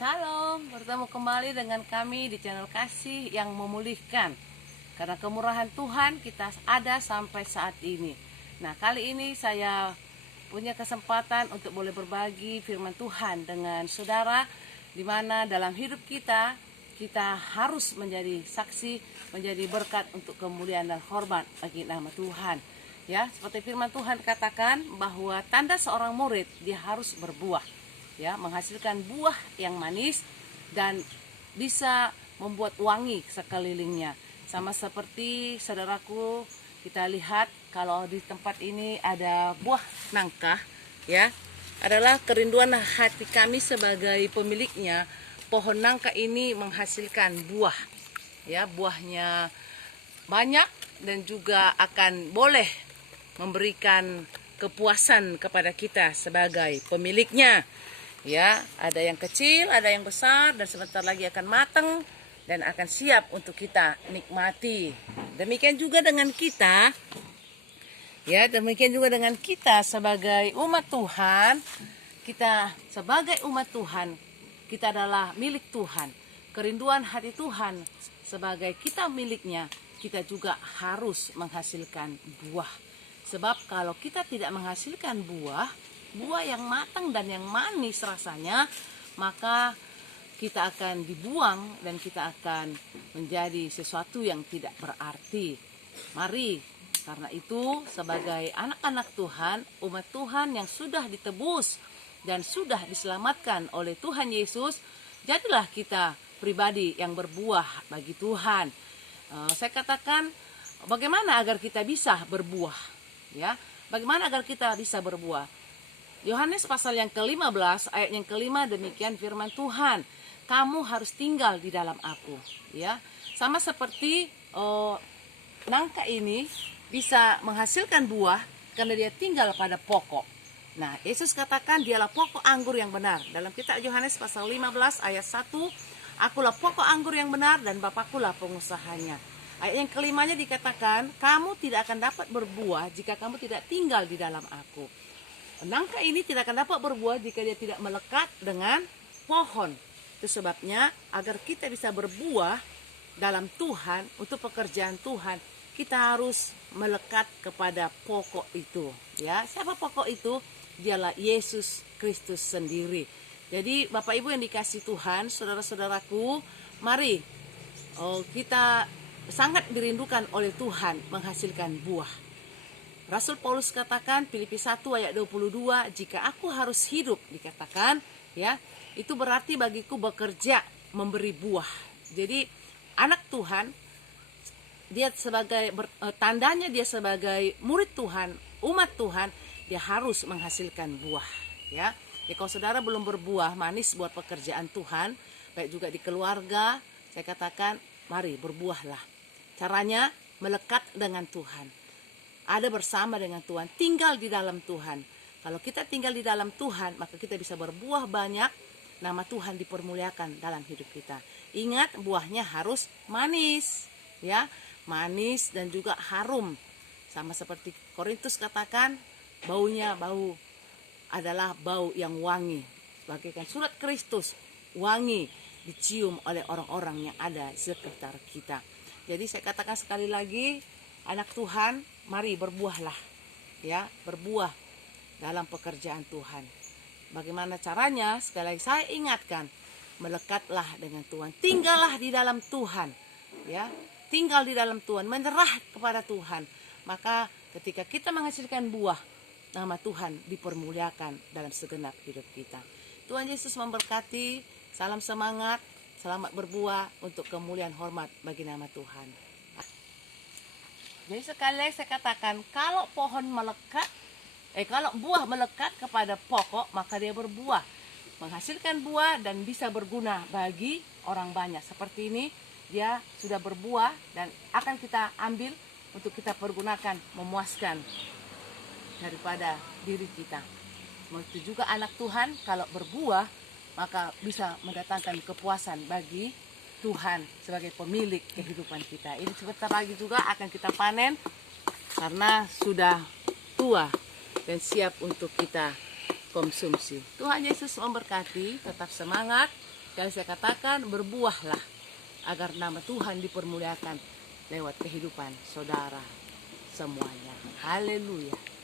Salam, bertemu kembali dengan kami di channel Kasih yang Memulihkan. Karena kemurahan Tuhan kita ada sampai saat ini. Nah, kali ini saya punya kesempatan untuk boleh berbagi firman Tuhan dengan saudara, di mana dalam hidup kita harus menjadi saksi, menjadi berkat untuk kemuliaan dan hormat bagi nama Tuhan. Ya, seperti firman Tuhan katakan bahwa tanda seorang murid dia harus berbuah. Ya, menghasilkan buah yang manis dan bisa membuat wangi sekelilingnya. Sama seperti saudaraku, kita lihat kalau di tempat ini ada buah nangka, ya, adalah kerinduan hati kami sebagai pemiliknya. Pohon nangka ini menghasilkan buah, ya, buahnya banyak dan juga akan boleh memberikan kepuasan kepada kita sebagai pemiliknya. Ya, ada yang kecil, ada yang besar, dan sebentar lagi akan matang dan akan siap untuk kita nikmati. Demikian juga dengan kita, ya, demikian juga dengan kita sebagai umat Tuhan. Kita sebagai umat Tuhan, kita adalah milik Tuhan. Kerinduan hati Tuhan sebagai kita miliknya, kita juga harus menghasilkan buah. Sebab kalau kita tidak menghasilkan buah yang matang dan yang manis rasanya, maka kita akan dibuang dan kita akan menjadi sesuatu yang tidak berarti. Mari, karena itu sebagai anak-anak Tuhan, umat Tuhan yang sudah ditebus dan sudah diselamatkan oleh Tuhan Yesus, jadilah kita pribadi yang berbuah bagi Tuhan. Saya katakan, bagaimana agar kita bisa berbuah? Ya, bagaimana agar kita bisa berbuah? Yohanes pasal yang ke-15 ayat yang ke-5, demikian firman Tuhan, kamu harus tinggal di dalam aku. Ya, sama seperti nangka ini bisa menghasilkan buah karena dia tinggal pada pokok. Nah, Yesus katakan dialah pokok anggur yang benar. Dalam kitab Yohanes pasal 15 ayat 1, akulah pokok anggur yang benar dan Bapakkulah pengusahanya. Ayat yang kelimanya dikatakan, kamu tidak akan dapat berbuah jika kamu tidak tinggal di dalam aku. Nangka ini tidak akan dapat berbuah jika dia tidak melekat dengan pohon. Itu sebabnya agar kita bisa berbuah dalam Tuhan, untuk pekerjaan Tuhan, kita harus melekat kepada pokok itu. Ya, siapa pokok itu? Dialah Yesus Kristus sendiri. Jadi Bapak Ibu yang dikasihi Tuhan, saudara-saudaraku, mari kita sangat dirindukan oleh Tuhan menghasilkan buah. Rasul Paulus katakan Filipi 1 ayat 22, jika aku harus hidup, dikatakan, ya, itu berarti bagiku bekerja memberi buah. Jadi anak Tuhan, dia sebagai tandanya dia sebagai murid Tuhan, umat Tuhan, dia harus menghasilkan buah, ya. Jadi kalau saudara belum berbuah manis buat pekerjaan Tuhan, baik juga di keluarga, saya katakan mari berbuahlah. Caranya melekat dengan Tuhan. Ada bersama dengan Tuhan, tinggal di dalam Tuhan. Kalau kita tinggal di dalam Tuhan, maka kita bisa berbuah banyak, nama Tuhan dipermuliakan dalam hidup kita. Ingat, buahnya harus manis, ya, manis dan juga harum. Sama seperti Korintus katakan, baunya adalah bau yang wangi. Bagaikan surat Kristus, wangi dicium oleh orang-orang yang ada sekitar kita. Jadi saya katakan sekali lagi, anak Tuhan, mari berbuahlah, ya, berbuah dalam pekerjaan Tuhan. Bagaimana caranya? Sekali lagi saya ingatkan, melekatlah dengan Tuhan, tinggallah di dalam Tuhan, ya, tinggal di dalam Tuhan, menyerah kepada Tuhan. Maka ketika kita menghasilkan buah, nama Tuhan dipermuliakan dalam segenap hidup kita. Tuhan Yesus memberkati. Salam semangat, selamat berbuah untuk kemuliaan hormat bagi nama Tuhan. Jadi sekali lagi saya katakan, kalau buah melekat kepada pokok, maka dia berbuah, menghasilkan buah dan bisa berguna bagi orang banyak. Seperti ini, dia sudah berbuah dan akan kita ambil untuk kita pergunakan, memuaskan daripada diri kita. Begitu juga anak Tuhan, kalau berbuah, maka bisa mendatangkan kepuasan bagi Tuhan sebagai pemilik kehidupan kita. Ini sebentar lagi juga akan kita panen karena sudah tua dan siap untuk kita konsumsi. Tuhan Yesus memberkati, tetap semangat, Sekali saya katakan, berbuahlah agar nama Tuhan dipermuliakan lewat kehidupan saudara semuanya. Haleluya.